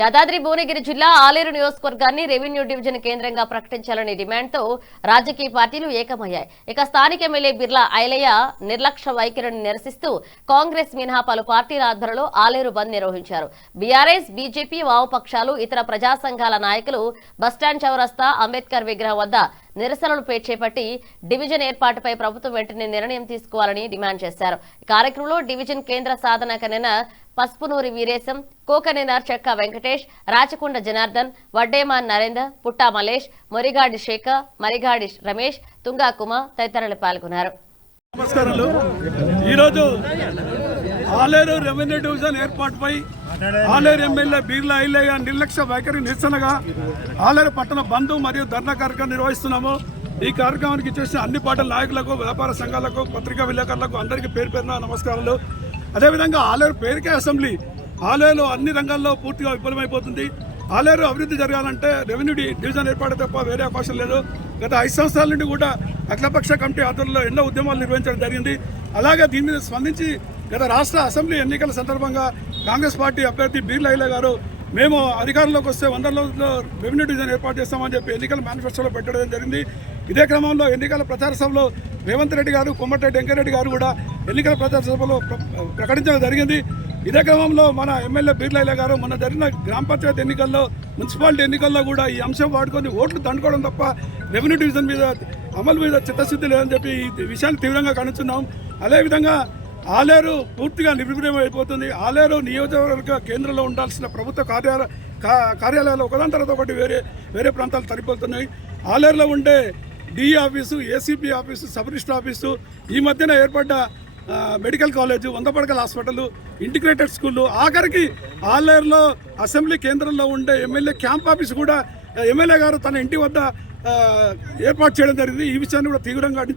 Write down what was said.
యాదాద్రి భువనగిరి జిల్లా ఆలేరు నియోజకవర్గాన్ని revenue division కేంద్రంగా ప్రకటించాలనే డిమాండ్తో రాజకీయ పార్టీలు ఏకమయ్యాయి. ఇక స్థానిక ఎమ్మెల్యే బిర్లా ఐలయ్య నిర్లక్ష్య వైఖరిని నిరసిస్తూ కాంగ్రెస్ మినహా పలు పార్టీల ఆధ్వర్యంలో ఆలేరు బంద్ నిర్వహించారు. బీఆర్ఎస్, బీజేపీ, వామపక్షాలు, ఇతర ప్రజా సంఘాల నాయకులు బస్టాండ్ చౌరస్తా, అంబేద్కర్ విగ్రహం వద్ద నిరసనలు చేపట్టి డివిజన్ ఏర్పాటుపై ప్రభుత్వం వెంటనే నిర్ణయం తీసుకోవాలని డిమాండ్ చేశారు. ఈ కార్యక్రమంలో డివిజన్ కేంద్ర సాధన కన్వీనర్ పసుపునూరి వీరేశం, కో కన్వీనర్ చెక్క వెంకటేష్, రాచకొండ జనార్దన్, వడ్డేమాన్ నరేందర్, పుట్టా మలేష్, మొరిగాడి శేఖర్, మరిగాడి రమేష్, తుంగా కుమార్ తదితరులు పాల్గొన్నారు. నమస్కారాలు. ఈరోజు ఆలేరు రెవెన్యూ డివిజన్ ఏర్పాటుపై ఆలేరు ఎమ్మెల్యే బిర్లా ఐలయ్య నిర్లక్ష్య వైఖరి నిరసనగా ఆలేరు పట్టణ బంధు మరియు ధర్నా కార్యక్రమం నిర్వహిస్తున్నాము. ఈ కార్యక్రమానికి చేసిన అన్ని పార్టీల నాయకులకు, వ్యాపార సంఘాలకు, పత్రికా విలేకరులకు అందరికీ పేరు పేరున నమస్కారాలు. అదేవిధంగా ఆలేరు పేరుకే అసెంబ్లీ. ఆలేరు అన్ని రంగాల్లో పూర్తిగా విఫలమైపోతుంది. ఆలేరు అభివృద్ధి జరగాలంటే రెవెన్యూ డివిజన్ ఏర్పాటు తప్ప వేరే అవకాశం లేదు. గత 5 సంవత్సరాల నుండి కూడా అఖిలపక్ష కమిటీ ఆధ్వర్యంలో ఎన్నో ఉద్యమాలు నిర్వహించడం జరిగింది. అలాగే దీని మీద స్పందించి గత రాష్ట్ర అసెంబ్లీ ఎన్నికల సందర్భంగా కాంగ్రెస్ పార్టీ అభ్యర్థి బిర్లా ఐలయ్య గారు మేము అధికారంలోకి వస్తే 100 రోజుల్లో రెవెన్యూ డివిజన్ ఏర్పాటు చేస్తామని చెప్పి ఎన్నికల మేనిఫెస్టోలో పెట్టడం జరిగింది. ఇదే క్రమంలో ఎన్నికల ప్రచార సభలో రేవంత్ రెడ్డి గారు, కోమటిరెడ్డి వెంకరెడ్డి గారు కూడా ఎన్నికల ప్రచార సభలో ప్రకటించడం జరిగింది. ఇదే క్రమంలో మన ఎమ్మెల్యే బిర్లా ఐలయ్య గారు మొన్న జరిగిన గ్రామ పంచాయతీ ఎన్నికల్లో, మున్సిపాలిటీ ఎన్నికల్లో కూడా ఈ అంశం వాడుకొని ఓట్లు దండుకోవడం తప్ప రెవెన్యూ డివిజన్ మీద అమలు మీద చిత్తశుద్ధి లేదని చెప్పి ఈ విషయాన్ని తీవ్రంగా ఖండిస్తున్నాం. అదేవిధంగా ఆలేరు పూర్తిగా నిర్వీర్యం అయిపోతుంది. ఆలేరు నియోజకవర్గ కేంద్రంలో ఉండాల్సిన ప్రభుత్వ కార్యాలయాలు ఒకదాని తర్వాత ఒకటి వేరే ప్రాంతాలు తరిపోతున్నాయి. ఆలేరులో ఉండే DE office, ACP office, sub register office, ఈ మధ్యన ఏర్పడ్డ మెడికల్ కాలేజు, 100 పడకల హాస్పిటల్, ఇంటిగ్రేటెడ్ స్కూళ్ళు, ఆఖరికి ఆలేరులో అసెంబ్లీ కేంద్రంలో ఉండే ఎమ్మెల్యే క్యాంప్ ఆఫీస్ కూడా ఎమ్మెల్యే గారు తన ఇంటి వద్ద ఏర్పాటు చేయడం జరిగింది. ఈ విషయాన్ని కూడా తీవ్రంగా